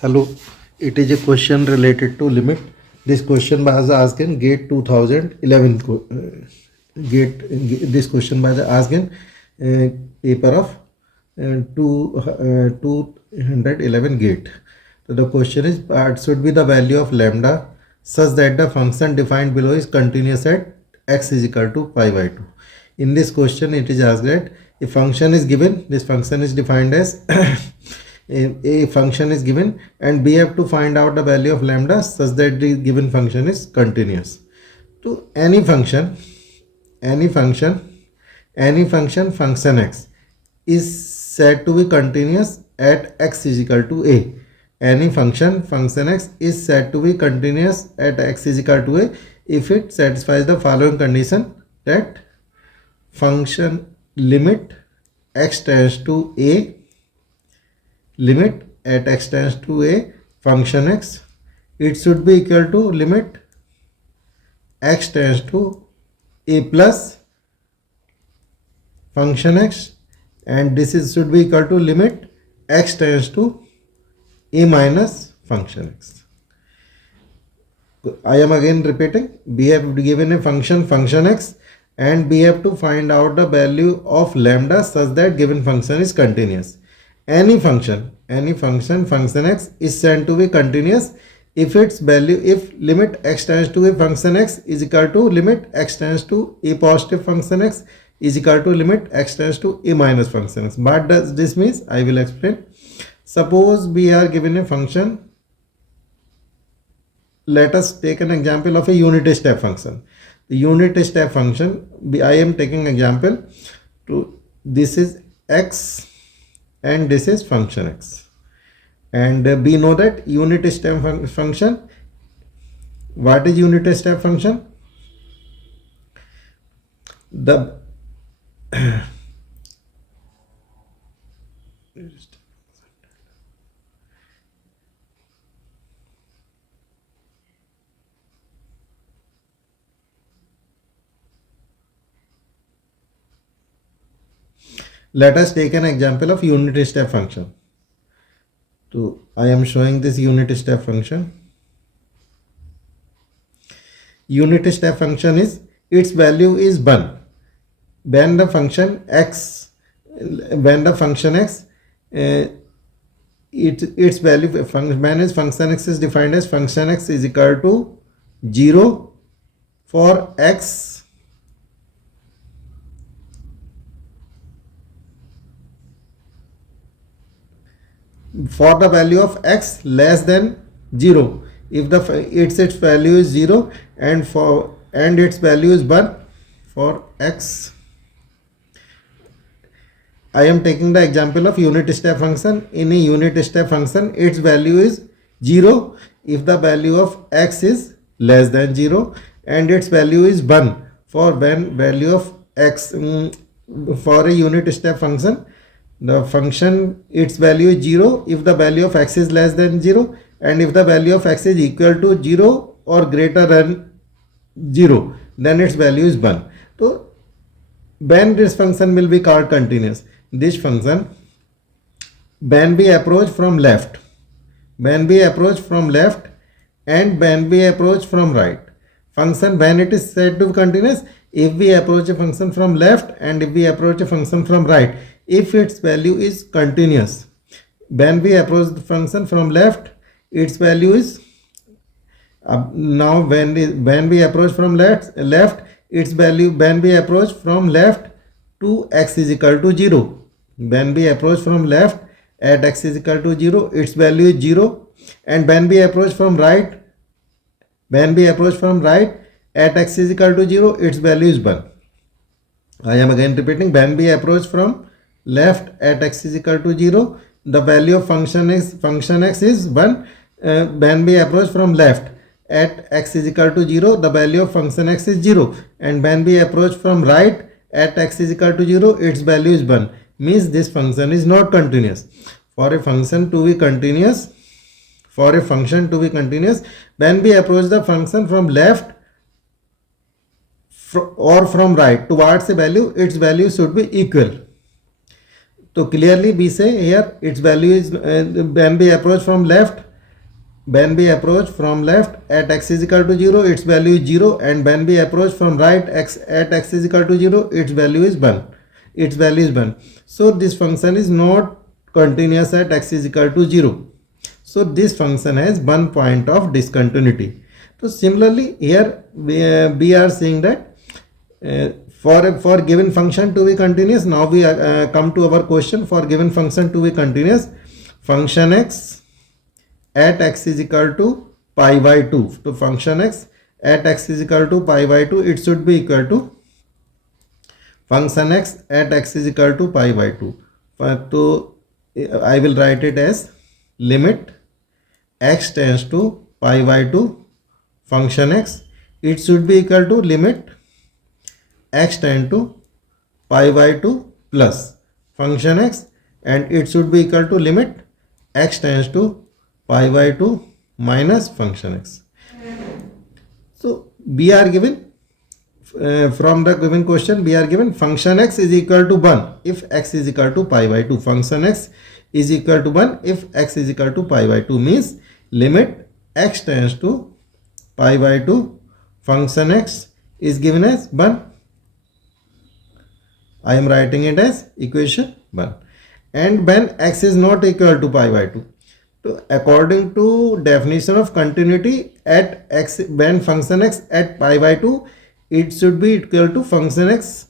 Hello, it is a question related to limit. This question was asked in GATE 2011. This question was asked in paper of 211 GATE. So the question is, what should be the value of lambda such that the function defined below is continuous at x is equal to pi by 2. In this question, it is asked that a function is given. This function is defined as a function is given, and we have to find out the value of lambda such that the given function is continuous. To any function function x is said to be continuous at x is equal to a. Any function x is said to be continuous at x is equal to a if it satisfies the following condition: that function limit x tends to a, limit at x tends to a function x, it should be equal to limit x tends to a plus function x, and this is should be equal to limit x tends to a minus function x. I am again repeating, we have given a function x, and we have to find out the value of lambda such that given function is continuous. Any function function x is said to be continuous if its value, if limit x tends to a function x is equal to limit x tends to a positive function x is equal to limit x tends to a minus function x. What does this mean? I will explain. Suppose we are given a function. Let us take an example of a unit step function. The unit step function, I am taking example to, this is x and this is function x, and we know that unit step function, what is unit step function? The let us take an example of unit step function. So I am showing this unit step function. Unit step function is, its value is 1 when the function x, its value when is function x is defined as function x is equal to 0 for x for the value of x less than 0. If the its value is 0 and its value is 1 for x. I am taking the example of unit step function. In a unit step function, its value is 0 if the value of x is less than 0, and its value is 1 for when value of x. For a unit step function, the function, its value is 0 if the value of x is less than 0, and if the value of x is equal to 0 or greater than 0, then its value is 1. So when this function will be called continuous? This function, when we approach from left and when we approach from right, function when it is said to be continuous, if we approach a function from left and if we approach a function from right, if its value is continuous. When we approach the function from left, its value is now when we approach from left, its value, when we approach from left to x is equal to 0, when we approach from left at x is equal to 0, its value is 0, and when we approach from right at x is equal to 0, its value is 1. I am again repeating, when we approach from left at x is equal to 0, the value of function x is 1. When we approach from left at x is equal to 0, the value of function x is 0, and when we approach from right at x is equal to 0, its value is 1. Means this function is not continuous. For a function to be continuous, when we approach the function from left or from right towards a value, its value should be equal. So clearly we say here its value is when we approach from left when we approach from left at x is equal to 0, its value is 0, and when we approach from right at x is equal to 0, its value is 1. So this function is not continuous at x is equal to 0. So this function has one point of discontinuity. So similarly here we are saying that for given function to be continuous. Now we come to our question. For given function to be continuous, function x at x is equal to pi by 2. To function x at x is equal to pi by 2, it should be equal to function x at x is equal to pi by 2. I will write it as limit x tends to pi by 2 function x. It should be equal to limit x tend to pi by 2 plus function x, and it should be equal to limit x tends to pi by 2 minus function x. So we are given from the given question, we are given function x is equal to 1 if x is equal to pi by 2. Function x is equal to 1 if x is equal to pi by 2 means limit x tends to pi by 2 function x is given as 1. I am writing it as equation 1. And when x is not equal to pi by 2. So according to definition of continuity, at x, when function x at pi by 2, it should be equal to function x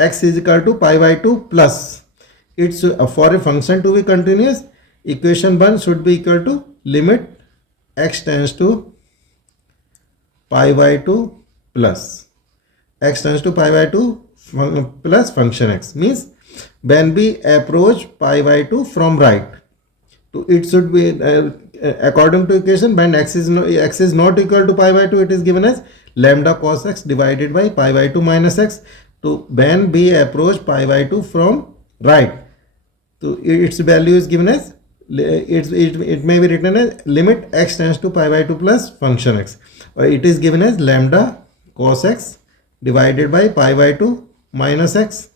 is equal to pi by 2 plus. It's for a function to be continuous, equation 1 should be equal to limit x tends to pi by 2 plus x tends to pi by 2 plus function x, means when we approach pi by 2 from right, so it should be according to equation, when x is not equal to pi by 2, it is given as lambda cos x divided by pi by 2 minus x. So when we approach pi by 2 from right, so its value is given as it may be written as limit x tends to pi by 2 plus function x, or it is given as lambda cos x divided by pi by 2 minus x.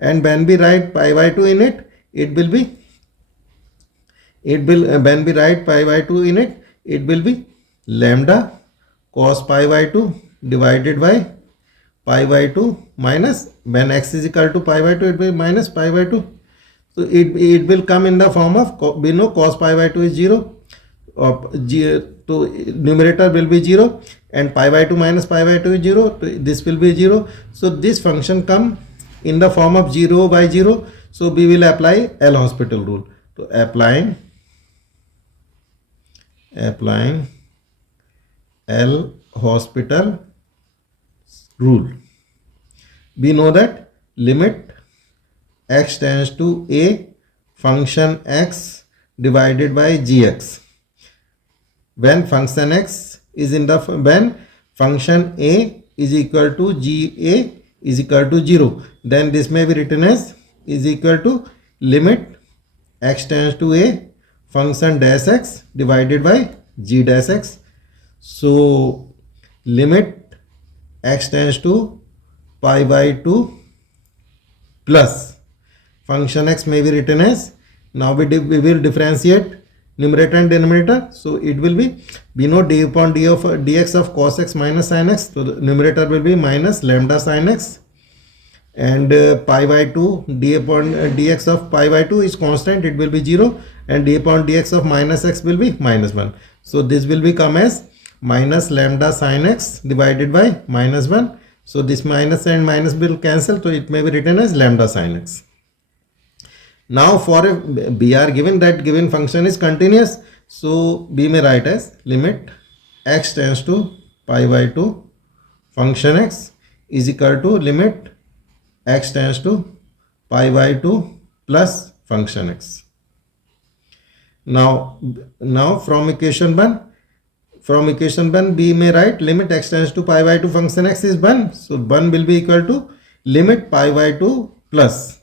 And when we write pi by 2 in it, when we write pi by 2 in it, it will be lambda cos pi by 2 divided by pi by 2 minus, when x is equal to pi by 2, it will be minus pi by 2. So it will come in the form of, we know cos pi by 2 is 0, so numerator will be 0, and pi by 2 minus pi by 2 is 0, so this will be 0. So this function come in the form of 0 by 0. So we will apply L-Hospital rule. So applying L-Hospital rule, we know that limit x tends to a function x divided by gx, when function x is in the, when function a is equal to ga is equal to 0, then this may be written as is equal to limit x tends to a function dash x divided by g dash x. So limit x tends to pi by 2 plus function x may be written as, now we will differentiate numerator and denominator. So it will be, we know d upon d of dx of cos x minus sin x, so the numerator will be minus lambda sin x, and pi by 2 d upon dx of pi by 2 is constant, it will be 0, and d upon dx of minus x will be minus 1. So this will become as minus lambda sin x divided by minus 1. So this minus and minus will cancel, so it may be written as lambda sin x. Now for a, we are given that given function is continuous, so we may write as limit x tends to pi by 2 function x is equal to limit x tends to pi by 2 plus function x. Now from equation 1, we may write limit x tends to pi by 2 function x is 1. So 1 will be equal to limit pi by 2 plus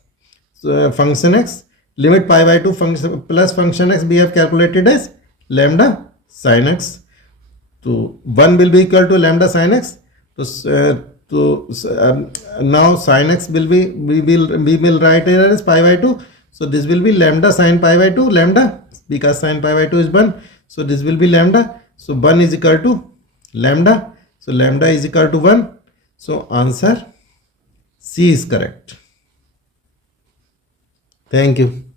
function x, limit pi by 2 function plus function x we have calculated as lambda sin x. So 1 will be equal to lambda sin x. Now sin x will be, we will write it as pi by 2. So this will be lambda sin pi by 2 lambda because sin pi by 2 is 1. So this will be lambda. So 1 is equal to lambda. So lambda is equal to 1. So answer C is correct. Thank you.